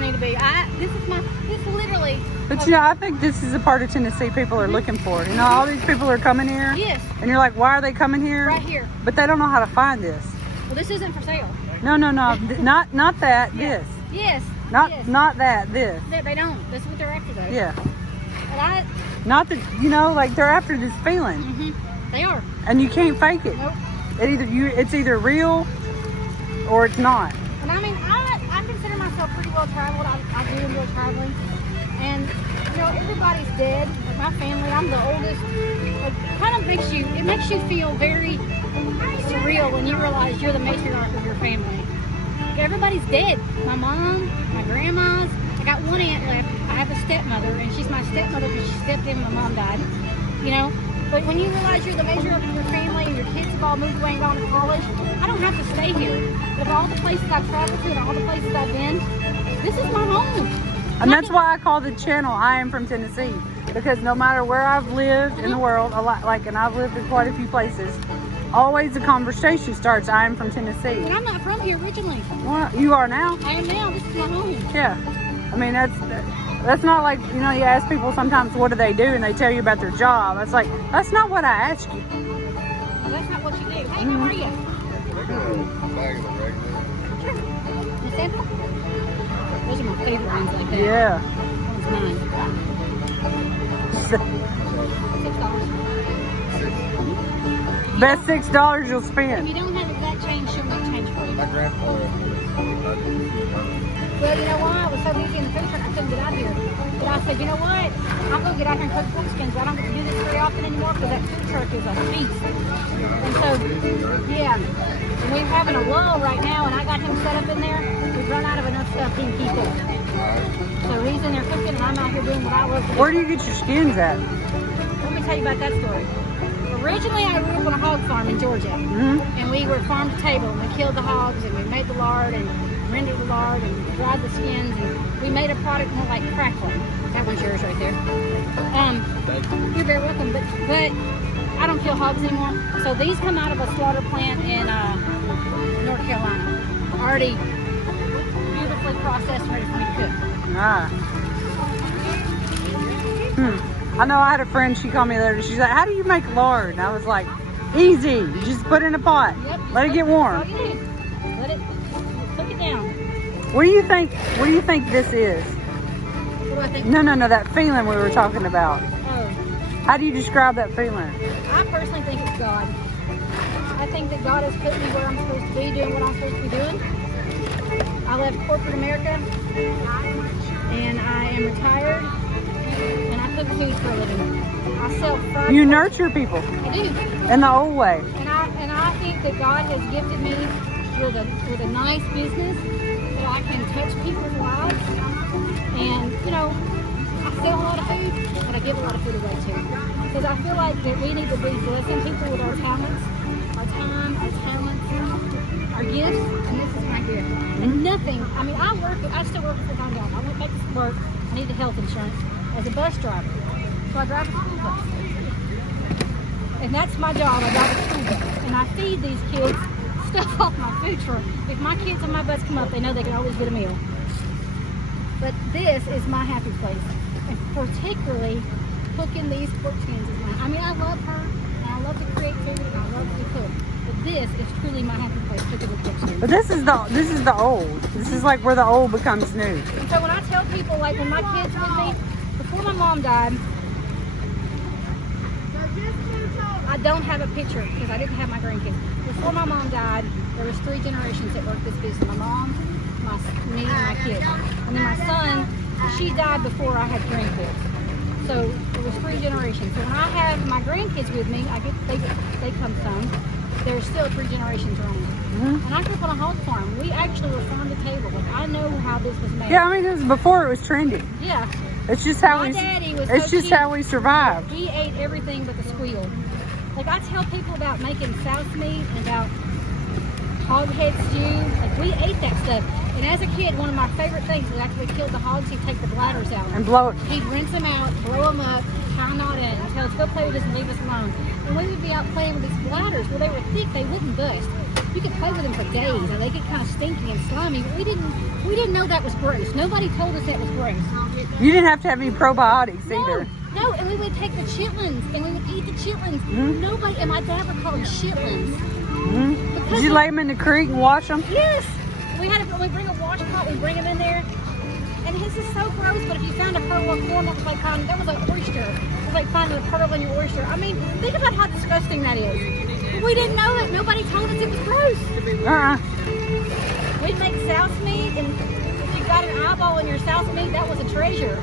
I need to be. This literally. But you know, I think this is the part of Tennessee people are looking for. You know, all these people are coming here. Yes. And you're like, why are they coming here? Right here. But they don't know how to find this. Well, this isn't for sale. No. Not that. Yeah. This. Yes. Not that. This. They don't. That's what they're after, though. Yeah. But Not that, you know, like they're after this feeling. They are. And you can't fake it. Nope. It's either real or it's not. And I mean, I consider myself pretty well traveled. I do enjoy traveling. And, you know, everybody's dead. Like my family, I'm the oldest. It makes you feel very surreal when you realize you're the matriarch of your family. Like, everybody's dead. My mom, my grandmas. I got one aunt left. I have a stepmother, and she's my stepmother because she stepped in when my mom died. You know? But when you realize you're the matriarch of your family and your kids have all moved away and gone to college, I don't have to stay here. But of all the places I've traveled to and all the places I've been, this is my home. And that's why I call the channel I Am From Tennessee. Because no matter where I've lived in the world, and I've lived in quite a few places, always the conversation starts, I am from Tennessee. And I'm not from here originally. Well, you are now? I am now. This is my home. Yeah. I mean, that's not like, you know, you ask people sometimes what do they do and they tell you about their job. It's like, that's not what I asked you. Well, that's not what you do. Hey, how are you? Sure. You sample? Those are my favorite ones like that. Yeah. That one's mine. $6. Best $6 you'll If spend. you don't have exact change, she'll make change for you. My grandfather. Well, you know what? I was so busy in the food truck, I couldn't get out here. But I said, you know what? I'll go get out here and cook pork skins. I don't get to do this very often anymore because that food truck is a feast. And so, yeah. And we're having a lull right now, and I got him set up in there. We've run out of enough stuff he can keep it. So he's in there cooking, and I'm out here doing what I love to do. Where do you get your skins at? Let me tell you about that story. Originally, I grew up on a hog farm in Georgia. And we were farm to table, and we killed the hogs, and we made the lard, and rendered the lard, and dried the skins, and we made a product more like crackling. That one's yours right there. You're very welcome, but I don't kill hogs anymore. So these come out of a slaughter plant in North Carolina. Already beautifully processed and ready for me to cook. Ah. I know I had a friend, she called me the other day, she's like, how do you make lard? And I was like, easy, you just put it in a pot. Yep. Let it get warm. That's all you do. Let it cook it down. What do you think this is? What do I think? No, that feeling we were talking about. Oh, How do you describe that feeling? I personally think it's God. I think that God has put me where I'm supposed to be, doing what I'm supposed to be doing. I left corporate America, and I am retired, and I cook food for a living. I sell fried You food. nurture people I do. in the old way. And I think that God has gifted me with a nice business that I can touch people's lives. And, you know, I sell a lot of food, but I give a lot of food away too. Because I feel like that we need to be blessing people with our talents, our time, our talents, our gifts, and this is my gift. And nothing, I mean, I still work a full-time job. I went back to work, I need the health insurance, as a bus driver. So I drive a school bus. And that's my job, I drive a school bus. And I feed these kids stuff off my food truck. If my kids on my bus come up, they know they can always get a meal. But this is my happy place. And particularly, cooking these pork skins is mine. I mean, I love her, and I love to create food, and I love to cook. But this is truly my happy place, cooking with pork skins. But this is the old. This is like where the old becomes new. And so when I tell people, like when my kids with me, before my mom died, I don't have a picture because I didn't have my grandkids. Before my mom died, there was 3 generations that worked this business. My mom, me, and my kids. And then my son, she died before I had grandkids. So it was 3 generations. So when I have my grandkids with me, they come some. There's still 3 generations running. And I grew up on a hog farm. We actually were farm to table. Like, I know how this was made. Yeah, I mean, it was before it was trendy. Yeah. It's just how My daddy was it's so just cheap. how we survived. He ate everything but the squeal. Like, I tell people about making souse meat and about hog head stew. Like, we ate that stuff. And as a kid, one of my favorite things was after we killed the hogs, he'd take the bladders out. And blow it. He'd rinse them out, blow them up, tie a knot in it, and tell us, go play with us and leave us alone. And we would be out playing with these bladders. Well, they were thick, they wouldn't bust. you could play with them for days, and they get kind of stinky and slimy. But we didn't know that was gross. Nobody told us that was gross. You didn't have to have any probiotics either. No, and we would take the chitlins and we would eat the chitlins. Nobody, and my dad would call them chitlins. Did you lay them in the creek and wash them? Yes. We bring a wash pot, we bring them in there. And this is so gross, but if you found a pearl of corn, that was like an oyster. It was like finding a pearl in your oyster. I mean, think about how disgusting that is. We didn't know it. Nobody told us it was gross. We'd make souse meat, and if you got an eyeball in your souse meat, that was a treasure.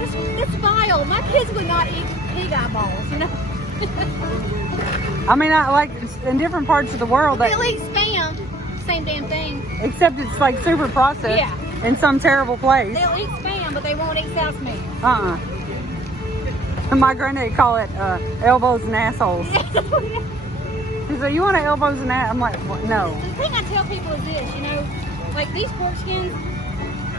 It's vile. My kids would not eat pig eyeballs, you know? I mean, I like in different parts of the world. They'll eat Spam. Same damn thing. Except it's like super processed. Yeah. In some terrible place. They'll eat Spam, but they won't eat souse meat. My granddad call it elbows and assholes. He's like, you want elbows and ass? I'm like, what? No. The thing I tell people is this, you know, like these pork skins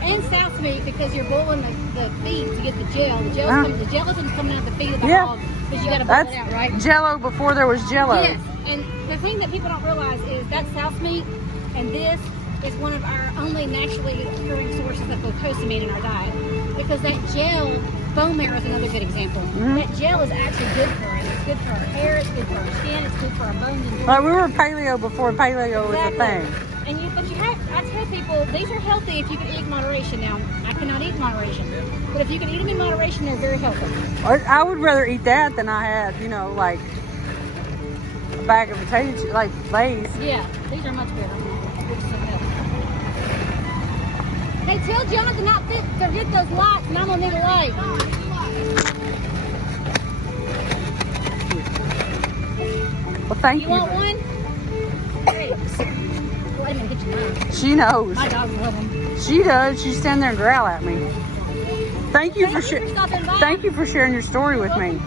and souse meat, because you're boiling the feet to get the gel. The gelatin's coming out the feet of the hog, because you got to boil it out, right? Jello before there was Jello. Yes, and the thing that people don't realize is that souse meat and this is one of our only naturally occurring sources of glucosamine in our diet, because that gel, bone marrow is another good example. That gel is actually good for us. It's good for our hair, it's good for our skin, it's good for our bones and joints. Like we were paleo before paleo was a thing. And I tell people, these are healthy if you can eat in moderation. Now, I cannot eat in moderation, but if you can eat them in moderation, they're very healthy. I would rather eat that than I had, you know, like a bag of potato chips, like Lay's. Yeah, these are much better. Hey, tell John to not forget those lights, and I'm gonna need a light. Well, thank you. You want one? Wait a minute, get your mouth. She knows. My dogs love them. She does. She stand there and growl at me. Thank you for sharing your story with me.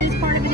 This part of it